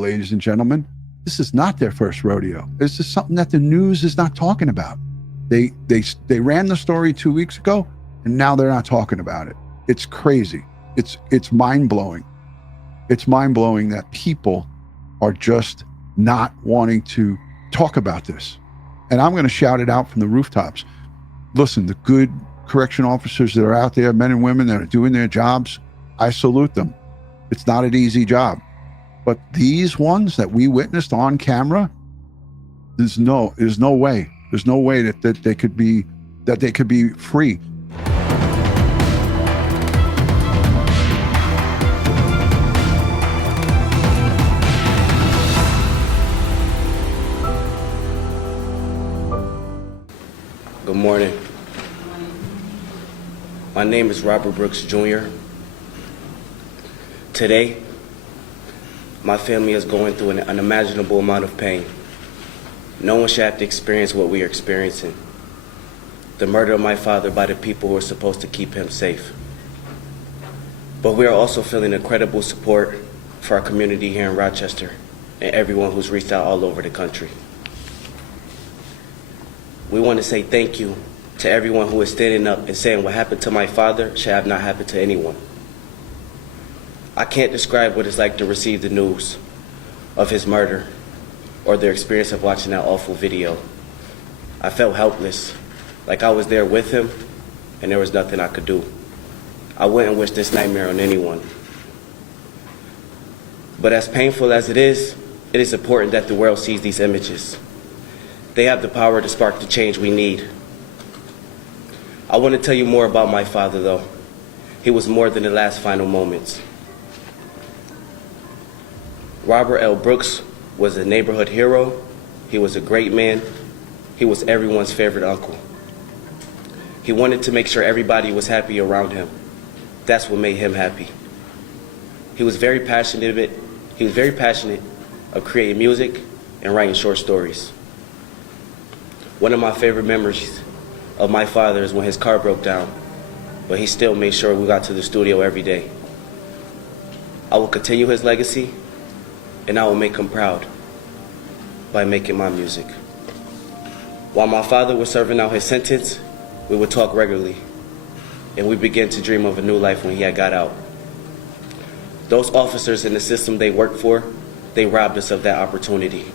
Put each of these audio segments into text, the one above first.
Ladies and gentlemen, this is not their first rodeo. This is something that the news is not talking about. They ran the story 2 weeks ago, and now they're not talking about it. It's crazy. It's mind-blowing. It's mind-blowing that people are just not wanting to talk about this. And I'm going to shout it out from the rooftops. Listen, the good correction officers that are out there, men and women that are doing their jobs, I salute them. It's not an easy job. But these ones that we witnessed on camera, there's no way. There's no way that they could be free. Good morning. My name is Robert Brooks Jr. Today, my family is going through an unimaginable amount of pain. No one should have to experience what we are experiencing. The murder of my father by the people who are supposed to keep him safe. But we are also feeling incredible support for our community here in Rochester and everyone who's reached out all over the country. We want to say thank you to everyone who is standing up and saying what happened to my father should have not happened to anyone. I can't describe what it's like to receive the news of his murder or the experience of watching that awful video. I felt helpless, like I was there with him and there was nothing I could do. I wouldn't wish this nightmare on anyone. But as painful as it is important that the world sees these images. They have the power to spark the change we need. I want to tell you more about my father, though. He was more than the last final moments. Robert L. Brooks was a neighborhood hero. He was a great man. He was everyone's favorite uncle. He wanted to make sure everybody was happy around him. That's what made him happy. He was very passionate of creating music and writing short stories. One of my favorite memories of my father is when his car broke down, but he still made sure we got to the studio every day. I will continue his legacy, and I will make him proud by making my music. While my father was serving out his sentence, we would talk regularly, and we began to dream of a new life when he had got out. Those officers in the system they worked for, they robbed us of that opportunity.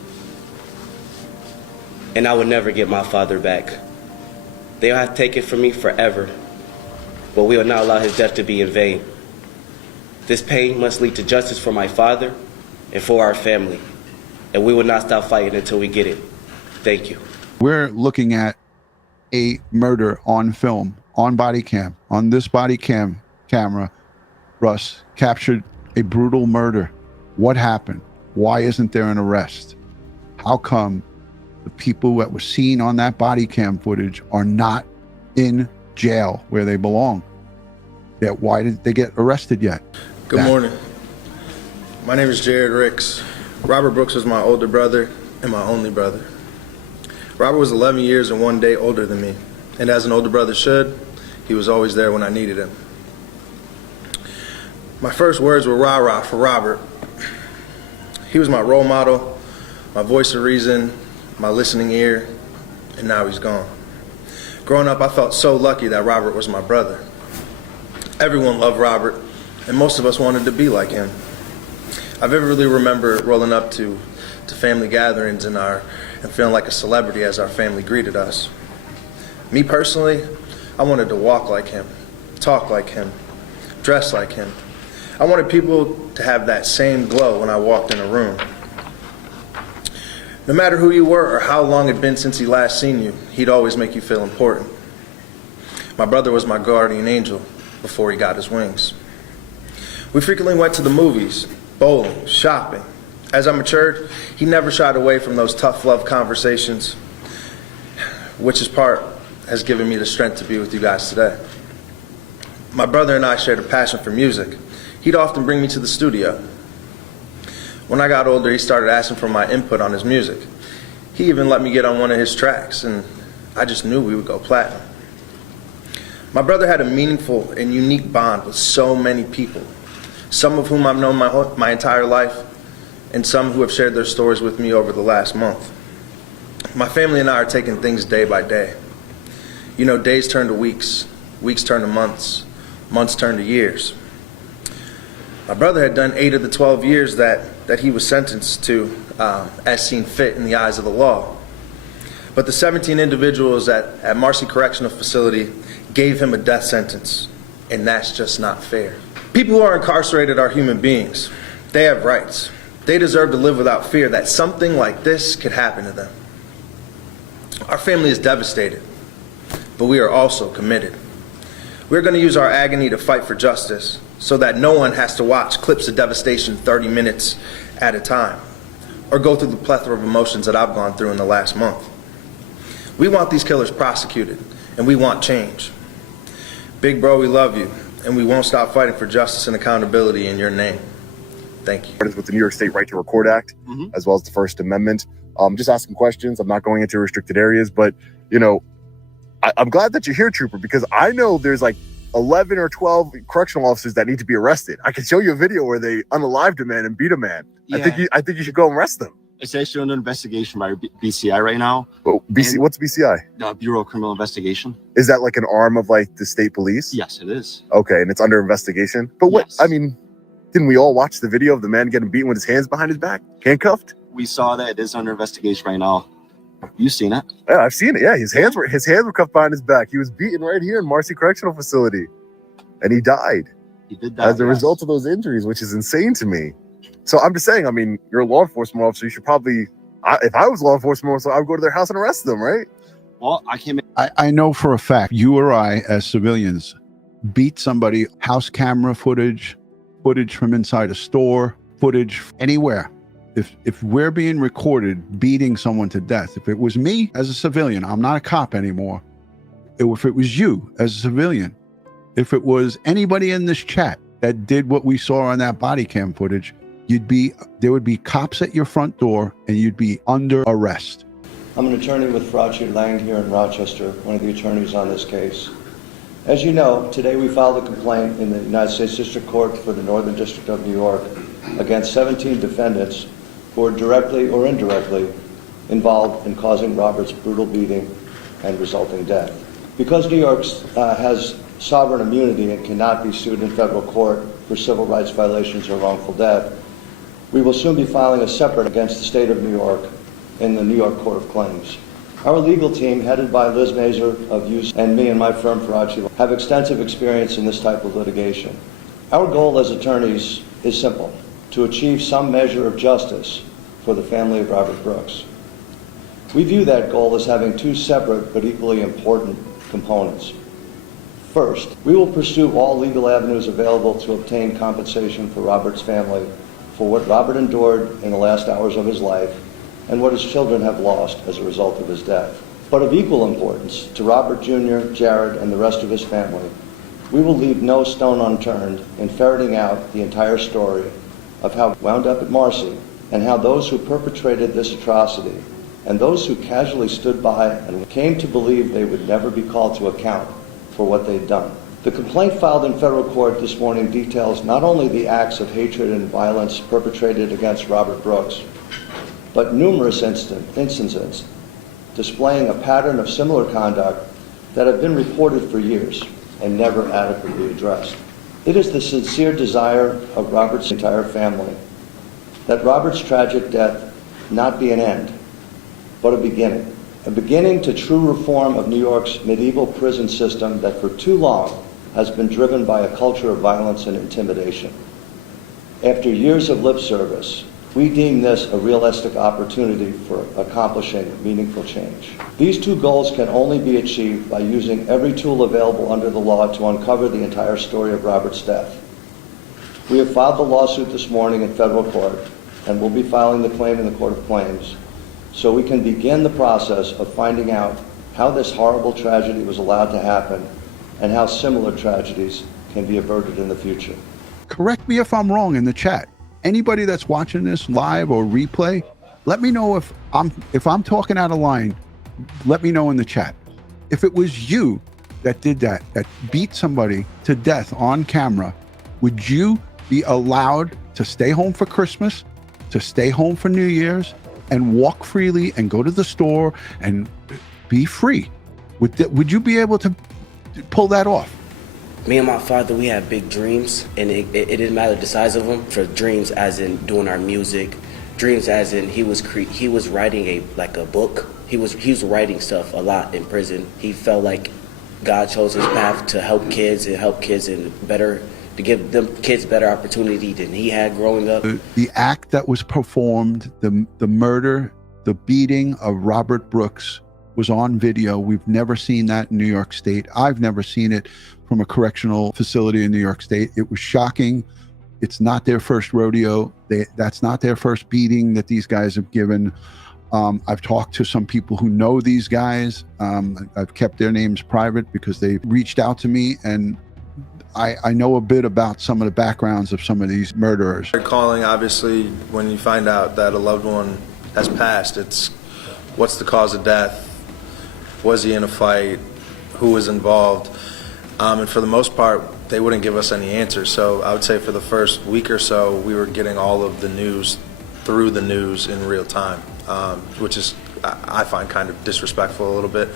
And I would never get my father back. They'll have to take it from me forever, but we will not allow his death to be in vain. This pain must lead to justice for my father and for our family, and we will not stop fighting until we get it. Thank you. We're looking at a murder on film, on body cam, on this body camera. Russ captured a brutal murder. What happened? Why isn't there an arrest? How come the people that were seen on that body cam footage are not in jail where they belong? Yet why did they get arrested yet? Good morning. My name is Jared Ricks. Robert Brooks was my older brother and my only brother. Robert was 11 years and 1 day older than me, and as an older brother should, he was always there when I needed him. My first words were rah-rah for Robert. He was my role model, my voice of reason, my listening ear, and now he's gone. Growing up, I felt so lucky that Robert was my brother. Everyone loved Robert, and most of us wanted to be like him. I vividly remember rolling up to family gatherings and feeling like a celebrity as our family greeted us. Me personally, I wanted to walk like him, talk like him, dress like him. I wanted people to have that same glow when I walked in a room. No matter who you were or how long it'd been since he last seen you, he'd always make you feel important. My brother was my guardian angel before he got his wings. We frequently went to the movies, bowling, shopping. As I matured, he never shied away from those tough love conversations, which is part has given me the strength to be with you guys today. My brother and I shared a passion for music. He'd often bring me to the studio. When I got older, he started asking for my input on his music. He even let me get on one of his tracks, and I just knew we would go platinum. My brother had a meaningful and unique bond with so many people, some of whom I've known my entire life, and some who have shared their stories with me over the last month. My family and I are taking things day by day. You know, days turn to weeks, weeks turn to months, months turn to years. My brother had done 8 of the 12 years that he was sentenced to as seen fit in the eyes of the law. But the 17 individuals at Marcy Correctional Facility gave him a death sentence, and that's just not fair. People who are incarcerated are human beings. They have rights. They deserve to live without fear that something like this could happen to them. Our family is devastated, but we are also committed. We're going to use our agony to fight for justice so that no one has to watch clips of devastation 30 minutes at a time or go through the plethora of emotions that I've gone through in the last month. We want these killers prosecuted, and we want change. Big bro, we love you, and we won't stop fighting for justice and accountability in your name. Thank you. With the New York State Right to Record Act, as well as the First Amendment. Just asking questions. I'm not going into restricted areas, but, you know, I'm glad that you're here, Trooper, because I know there's like 11 or 12 correctional officers that need to be arrested. I can show you a video where they unalived a man and beat a man. Yeah. I think you should go and arrest them. It's actually under investigation by BCI right now. Oh, what's BCI? Bureau of Criminal Investigation. Is that like an arm of like the state police? Yes, it is. Okay, and it's under investigation. But what, yes. I mean, didn't we all watch the video of the man getting beaten with his hands behind his back, handcuffed? We saw that it is under investigation right now. You've seen it? Yeah, I've seen it. Yeah, his hands were cuffed behind his back. He was beaten right here in Marcy Correctional Facility, and he died. He did die as a result of those injuries, which is insane to me. So I'm just saying, I mean, you're a law enforcement officer. You should probably, if I was a law enforcement officer, I would go to their house and arrest them, right? Well, I know for a fact you or I, as civilians, beat somebody, house camera footage from inside a store, footage anywhere. If we're being recorded beating someone to death, if it was me as a civilian, I'm not a cop anymore. If it was you as a civilian, if it was anybody in this chat that did what we saw on that body cam footage, there would be cops at your front door and you'd be under arrest. I'm an attorney with Fauci Lang here in Rochester, one of the attorneys on this case. As you know, today we filed a complaint in the United States District Court for the Northern District of New York against 17 defendants who are directly or indirectly involved in causing Robert's brutal beating and resulting death. Because New York has sovereign immunity and cannot be sued in federal court for civil rights violations or wrongful death, we will soon be filing a separate against the state of New York in the New York Court of Claims. Our legal team, headed by Liz Mazur of UC, and me and my firm, Fauci, have extensive experience in this type of litigation. Our goal as attorneys is simple: to achieve some measure of justice for the family of Robert Brooks. We view that goal as having two separate but equally important components. First, we will pursue all legal avenues available to obtain compensation for Robert's family for what Robert endured in the last hours of his life and what his children have lost as a result of his death. But of equal importance to Robert Jr., Jared, and the rest of his family, we will leave no stone unturned in ferreting out the entire story of how it wound up at Marcy and how those who perpetrated this atrocity and those who casually stood by and came to believe they would never be called to account for what they'd done. The complaint filed in federal court this morning details not only the acts of hatred and violence perpetrated against Robert Brooks, but numerous instances displaying a pattern of similar conduct that have been reported for years and never adequately addressed. It is the sincere desire of Robert's entire family that Robert's tragic death not be an end, but a beginning to true reform of New York's medieval prison system that for too long has been driven by a culture of violence and intimidation. After years of lip service, we deem this a realistic opportunity for accomplishing meaningful change. These two goals can only be achieved by using every tool available under the law to uncover the entire story of Robert's death. We have filed the lawsuit this morning in federal court and will be filing the claim in the Court of Claims so we can begin the process of finding out how this horrible tragedy was allowed to happen and how similar tragedies can be averted in the future. Correct me if I'm wrong in the chat. Anybody that's watching this live or replay, let me know if I'm talking out of line. Let me know in the chat. If it was you that did that beat somebody to death on camera, would you be allowed to stay home for Christmas to stay home for New Year's and walk freely and go to the store and be free. Would you be able to pull that off? Me and my father, we had big dreams, and it didn't matter the size of them. For dreams as in doing our music, dreams as in he was writing a book. He was writing stuff a lot in prison. He felt like God chose his path to help kids and better, to give them kids better opportunity than he had growing up. The act that was performed, the murder, the beating of Robert Brooks was on video. We've never seen that in New York State. I've never seen it from a correctional facility in New York State. It was shocking. It's not their first rodeo. That's not their first beating that these guys have given. I've talked to some people who know these guys. I've kept their names private because they reached out to me, and I know a bit about some of the backgrounds of some of these murderers. Calling, obviously, when you find out that a loved one has passed, it's what's the cause of death? Was he in a fight? Who was involved? And for the most part, they wouldn't give us any answers. So I would say for the first week or so, we were getting all of the news through the news in real time, which is, I find, kind of disrespectful a little bit.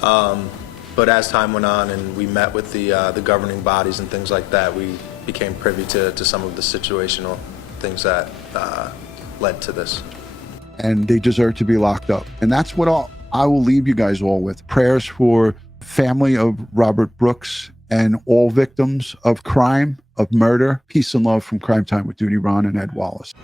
But as time went on and we met with the governing bodies and things like that, we became privy to some of the situational things that led to this. And they deserve to be locked up. And that's what I will leave you guys all with. Prayers for family of Robert Brooks and all victims of crime, of murder. Peace and love from Crime Time with DutyRon and Ed Wallace.